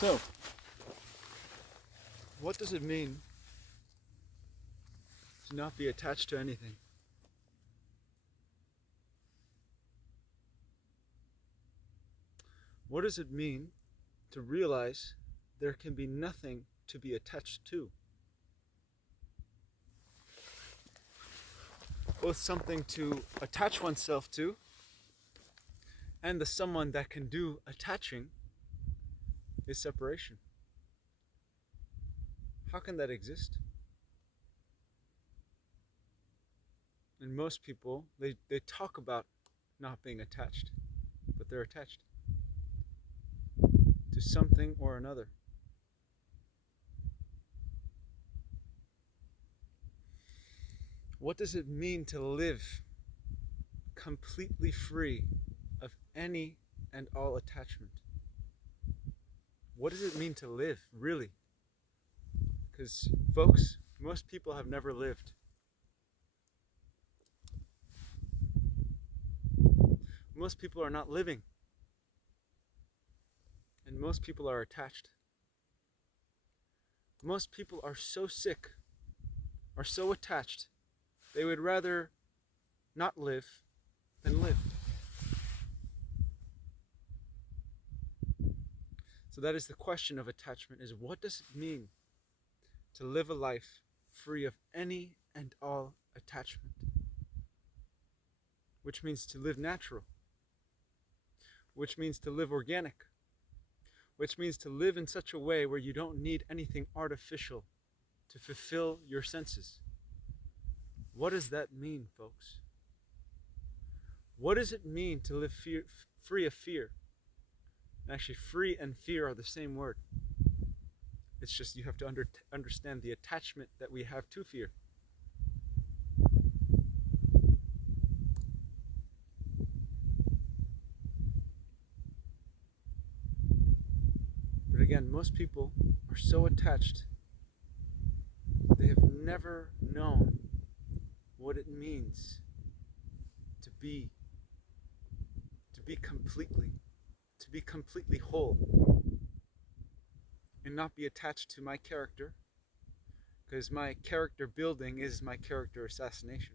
So, what does it mean to not be attached to anything? What does it mean to realize there can be nothing to be attached to? Both something to attach oneself to and the someone that can do attaching is separation. How can that exist? And most people, they talk about not being attached, but they're attached to something or another. What does it mean to live completely free of any and all attachment? What does it mean to live, really? Because, folks, most people have never lived. Most people are not living. And most people are attached. Most people are so sick, are so attached, they would rather not live than live. So that is the question of attachment, is what does it mean to live a life free of any and all attachment? Which means to live natural. Which means to live organic. Which means to live in such a way where you don't need anything artificial to fulfill your senses. What does that mean, folks? What does it mean to live free of fear? Actually, free and fear are the same word. It's just you have to understand the attachment that we have to fear. But again, most people are so attached, they have never known what it means to be completely whole and not be attached to my character, because my character building is my character assassination.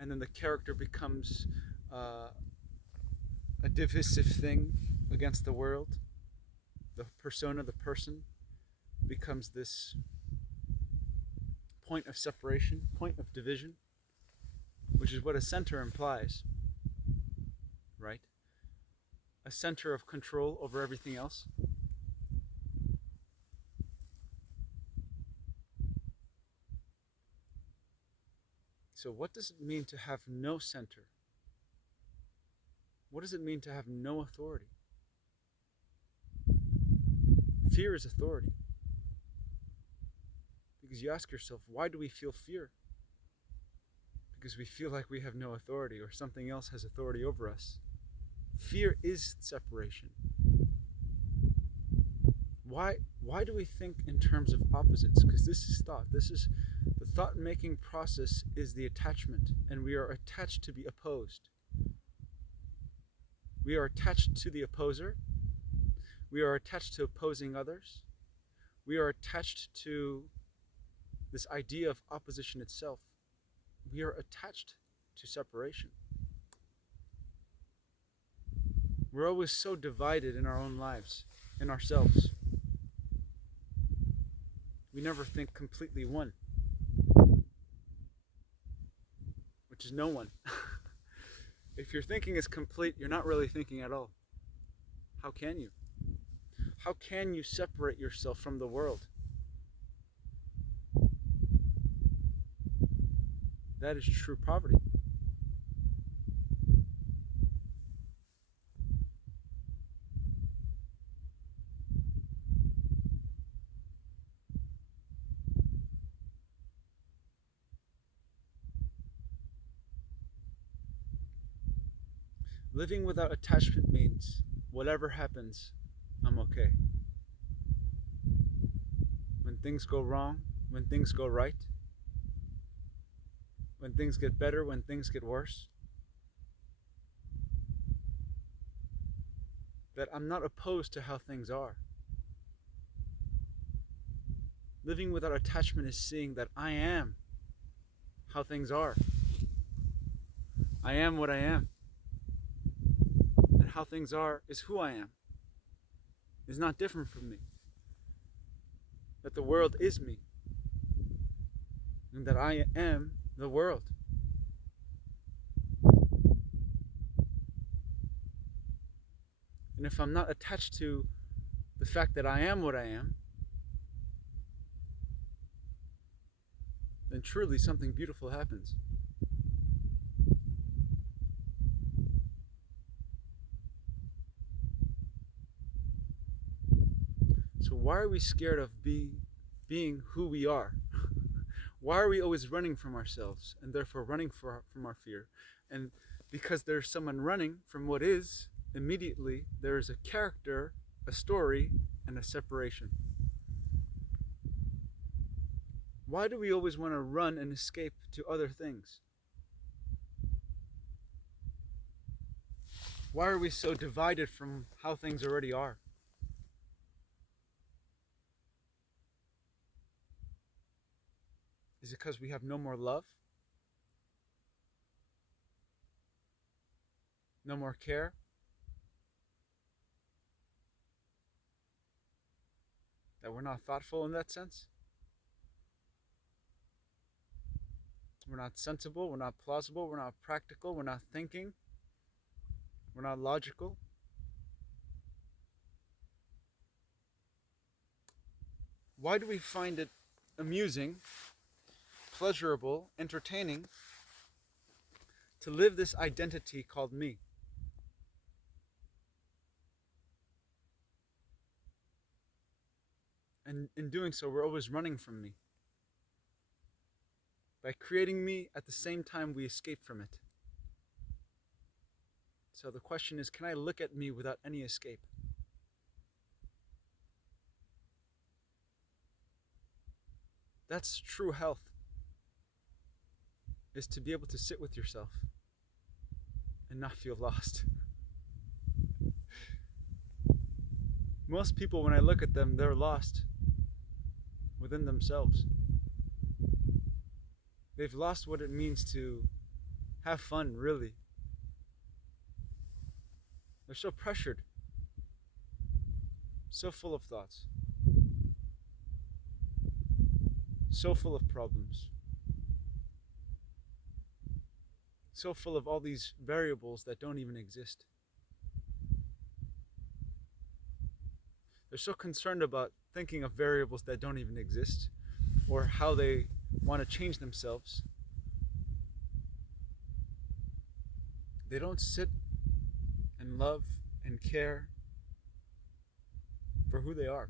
And then the character becomes a divisive thing against the world. The persona, the person, becomes this point of separation, point of division, which is what a center implies, right? A center of control over everything else. So what does it mean to have no center? What does it mean to have no authority? Fear is authority. Because you ask yourself, why do we feel fear? Because we feel like we have no authority or something else has authority over us. Fear is separation. Why do we think in terms of opposites? Because this is thought. This is the thought-making process is the attachment, and we are attached to be opposed. We are attached to the opposer. We are attached to opposing others. We are attached to this idea of opposition itself. We are attached to separation. We're always so divided in our own lives, in ourselves. We never think completely one, which is no one. If your thinking is complete, you're not really thinking at all. How can you? How can you separate yourself from the world? That is true poverty. Living without attachment means whatever happens, I'm okay. When things go wrong, when things go right, when things get better, when things get worse, that I'm not opposed to how things are. Living without attachment is seeing that I am how things are. I am what I am. And how things are is who I am. It's not different from me. That the world is me. And that I am the world. And if I'm not attached to the fact that I am what I am, then truly something beautiful happens. So why are we scared of being who we are? Why are we always running from ourselves and therefore running from our fear? And because there's someone running from what is, immediately there is a character, a story, and a separation. Why do we always want to run and escape to other things? Why are we so divided from how things already are? Is it because we have no more love? No more care? That we're not thoughtful in that sense? We're not sensible, we're not plausible, we're not practical, we're not thinking, we're not logical. Why do we find it amusing, pleasurable, entertaining to live this identity called me? And in doing so, we're always running from me. By creating me, at the same time we escape from it. So the question is, can I look at me without any escape? That's true health, is to be able to sit with yourself and not feel lost. Most people, when I look at them, they're lost within themselves. They've lost what it means to have fun, really. They're so pressured, so full of thoughts, so full of problems, so full of all these variables that don't even exist. They're so concerned about thinking of variables that don't even exist, or how they want to change themselves. They don't sit and love and care for who they are.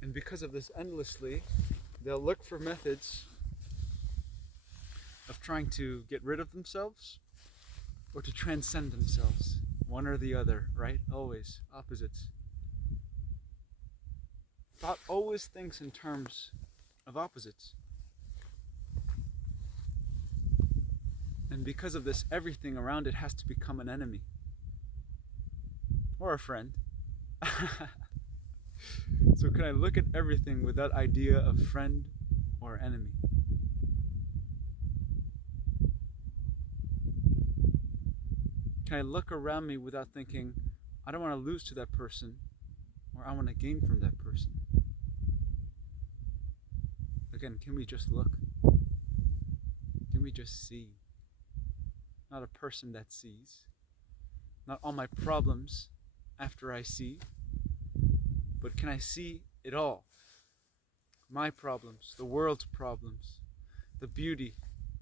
And because of this, endlessly, they'll look for methods of trying to get rid of themselves or to transcend themselves. One or the other, right? Always opposites. Thought always thinks in terms of opposites. And because of this, everything around it has to become an enemy. Or a friend. So can I look at everything with that idea of friend or enemy? Can I look around me without thinking, I don't want to lose to that person, or I want to gain from that person? Again, can we just look? Can we just see? Not a person that sees. Not all my problems after I see. But can I see it all? My problems, the world's problems, the beauty,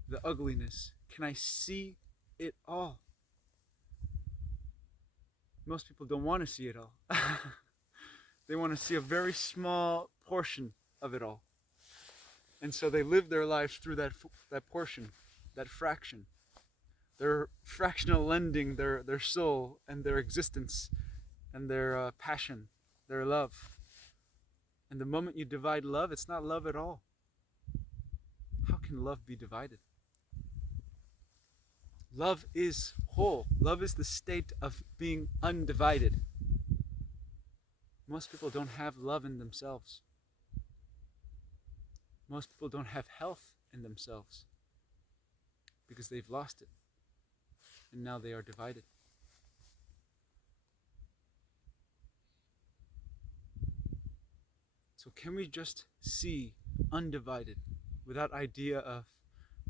the ugliness. Can I see it all? Most people don't want to see it all. They want to see a very small portion of it all. And so they live their lives through that portion, that fraction. They're fractional lending their soul and their existence and their passion, their love. And the moment you divide love, it's not love at all. How can love be divided? Love is whole. Love is the state of being undivided. Most people don't have love in themselves. Most people don't have health in themselves because they've lost it. And now they are divided. So can we just see undivided without idea of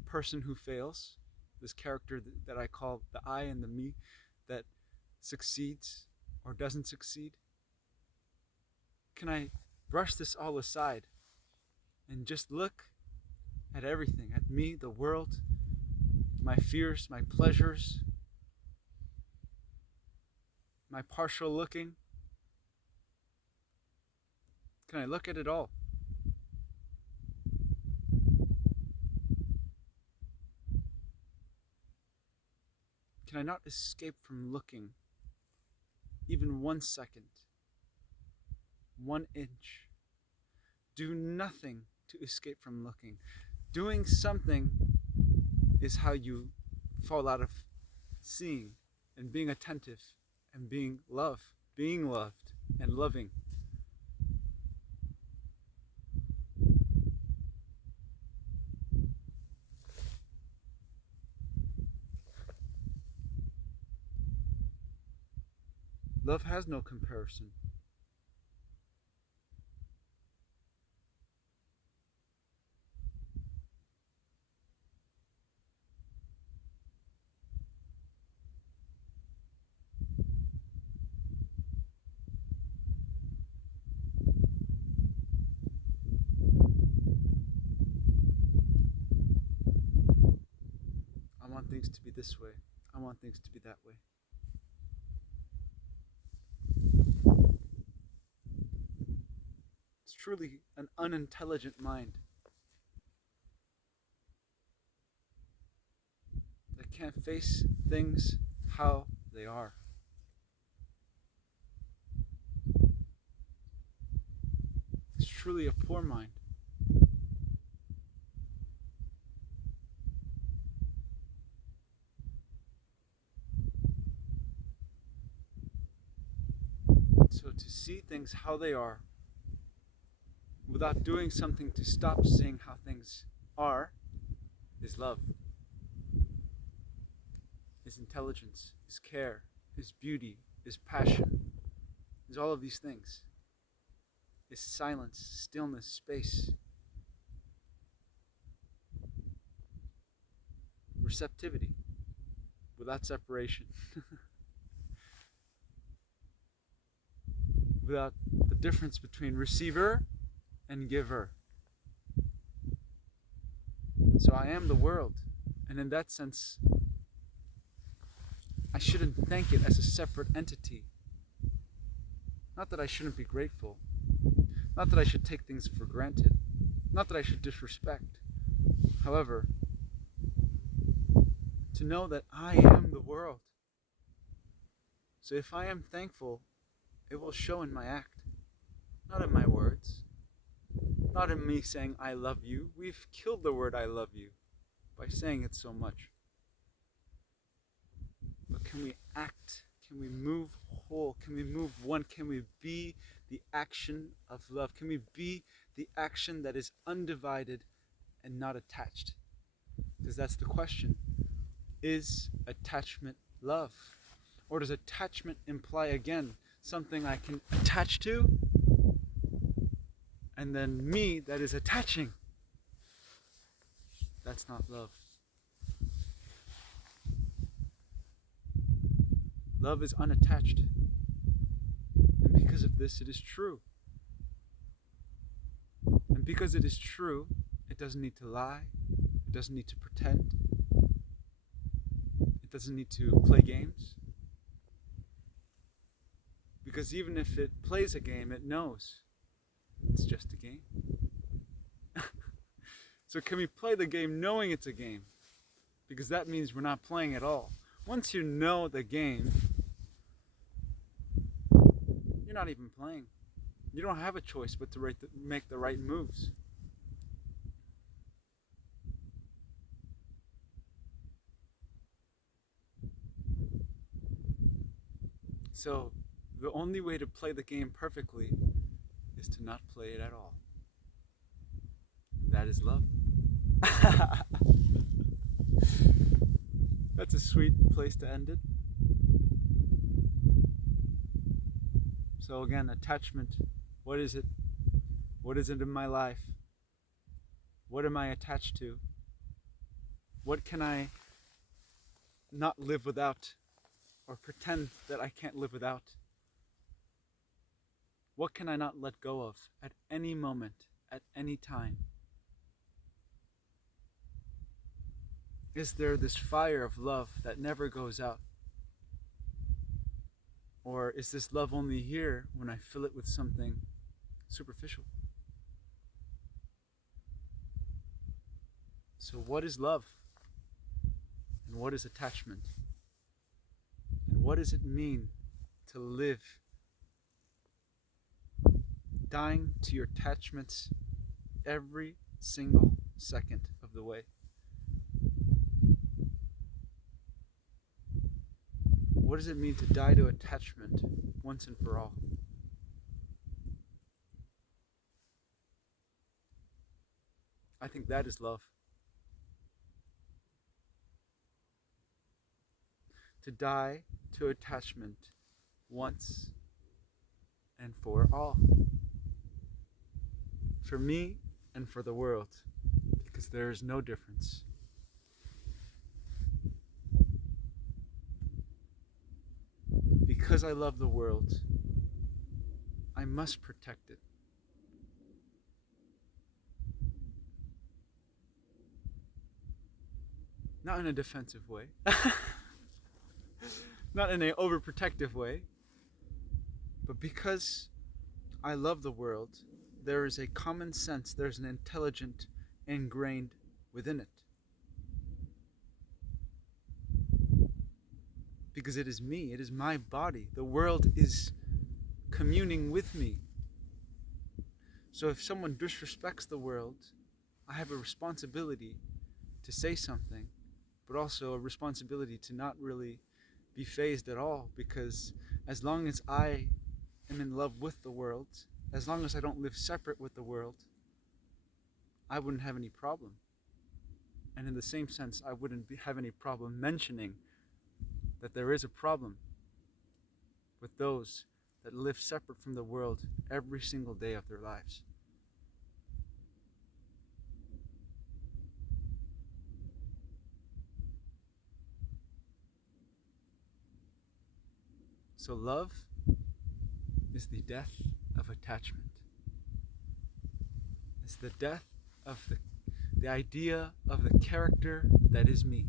person who fails, this character that I call the I and the me, that succeeds or doesn't succeed? Can I brush this all aside and just look at everything, at me, the world, my fears, my pleasures, my partial looking? Can I look at it all? Can I not escape from looking even 1 second, 1 inch? Do nothing to escape from looking. Doing something is how you fall out of seeing and being attentive and being loved and loving. Love has no comparison. I want things to be this way. I want things to be that way. It's truly an unintelligent mind that can't face things how they are. It's truly a poor mind. So to see things how they are, without doing something to stop seeing how things are, is love, is intelligence, is care, is beauty, is passion, is all of these things, is silence, stillness, space, receptivity, without separation, without the difference between receiver and giver. So I am the world, and in that sense, I shouldn't thank it as a separate entity. Not that I shouldn't be grateful, not that I should take things for granted, not that I should disrespect. However, to know that I am the world. So if I am thankful, it will show in my act, not in my words, not in me saying I love you. We've killed the word I love you by saying it so much. But can we act? Can we move whole? Can we move one? Can we be the action of love? Can we be the action that is undivided and not attached? Because that's the question. Is attachment love? Or does attachment imply, again, something I can attach to, and then me that is attaching? That's not love. Love is unattached. And because of this, it is true. And because it is true, it doesn't need to lie. It doesn't need to pretend. It doesn't need to play games. Because even if it plays a game, it knows it's just a game. So can we play the game knowing it's a game? Because that means we're not playing at all. Once you know the game, you're not even playing. You don't have a choice but to make the right moves. So the only way to play the game perfectly is to not play it at all. That is love. That's a sweet place to end it. So again, attachment. What is it? What is it in my life? What am I attached to? What can I not live without, or pretend that I can't live without? What can I not let go of at any moment, at any time? Is there this fire of love that never goes out? Or is this love only here when I fill it with something superficial? So what is love? And what is attachment? And what does it mean to live dying to your attachments every single second of the way? What does it mean to die to attachment once and for all? I think that is love. To die to attachment once and for all. For me and for the world, because there is no difference. Because I love the world, I must protect it. Not in a defensive way. Not in an overprotective way. But because I love the world, there is a common sense, there's an intelligence ingrained within it. Because it is me, it is my body. The world is communing with me. So if someone disrespects the world, I have a responsibility to say something, but also a responsibility to not really be fazed at all, because as long as I am in love with the world, as long as I don't live separate with the world, I wouldn't have any problem. And in the same sense, I wouldn't have any problem mentioning that there is a problem with those that live separate from the world every single day of their lives. So love is the death of attachment. It's the death of the idea of the character that is me.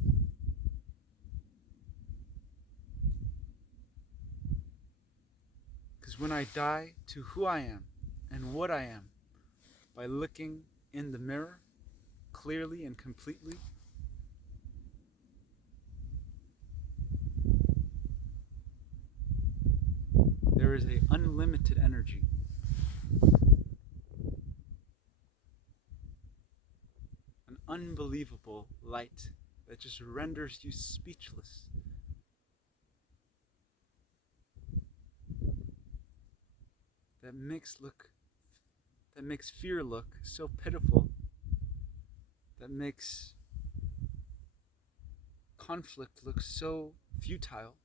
Because when I die to who I am and what I am, by looking in the mirror clearly and completely, there is an unlimited energy. An unbelievable light that just renders you speechless. That makes fear look so pitiful. That makes conflict look so futile.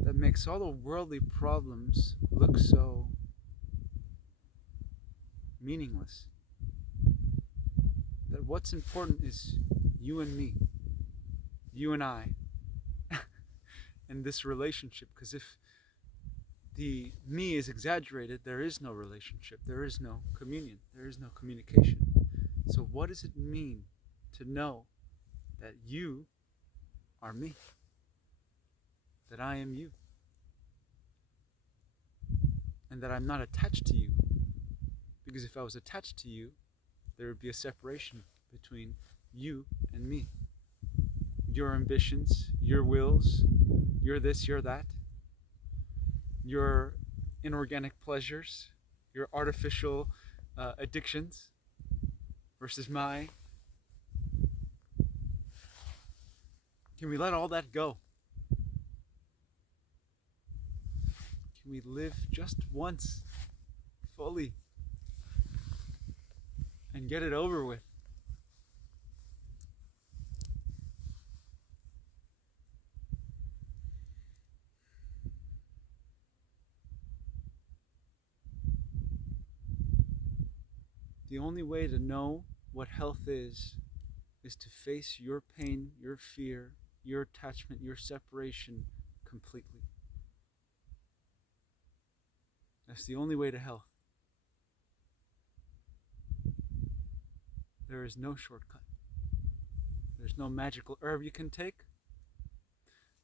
That makes all the worldly problems look so meaningless. That what's important is you and me, you and I, in this relationship. Because if the me is exaggerated, there is no relationship, there is no communion, there is no communication. So what does it mean to know that you are me? That I am you? And that I'm not attached to you? Because if I was attached to you, there would be a separation between you and me. Your ambitions, your wills, your this, your that, your inorganic pleasures, your artificial addictions versus my. Can we let all that go? Can we live just once, fully, and get it over with? The only way to know what health is to face your pain, your fear, your attachment, your separation completely. That's the only way to health. There is no shortcut. There's no magical herb you can take.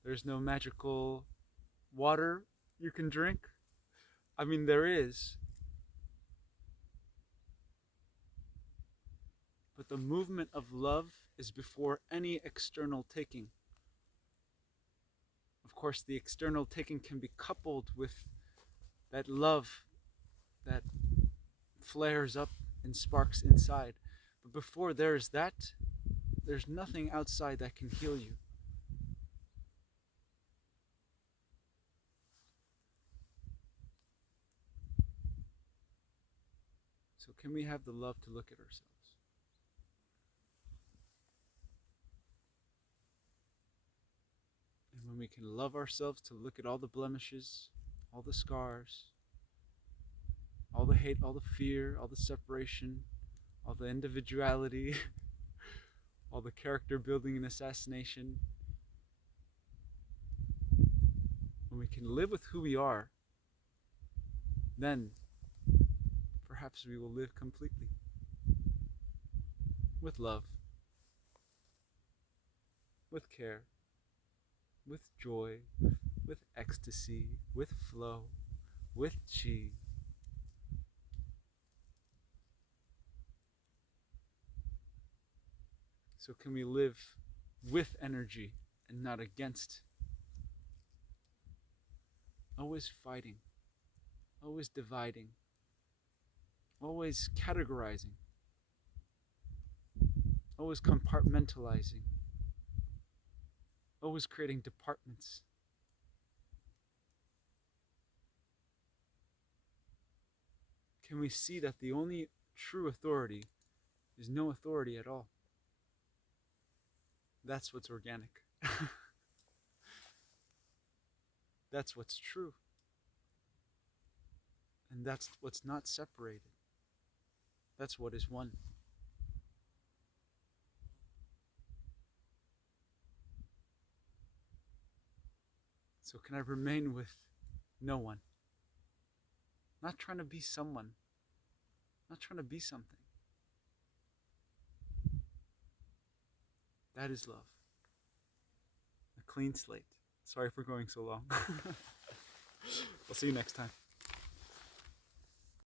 There's no magical water you can drink. I mean, there is. But the movement of love is before any external taking. Of course, the external taking can be coupled with that love that flares up and sparks inside. But before there's that, there's nothing outside that can heal you. So can we have the love to look at ourselves? And when we can love ourselves to look at all the blemishes, all the scars, all the hate, all the fear, all the separation, all the individuality, all the character building and assassination, when we can live with who we are, then perhaps we will live completely. With love, with care, with joy, with ecstasy, with flow, with chi. So can we live with energy and not against? Always fighting, always dividing, always categorizing, always compartmentalizing, always creating departments. Can we see that the only true authority is no authority at all? That's what's organic. That's what's true. And that's what's not separated. That's what is one. So can I remain with no one? Not trying to be someone. Not trying to be something. That is love. A clean slate. Sorry for going so long. I'll see you next time.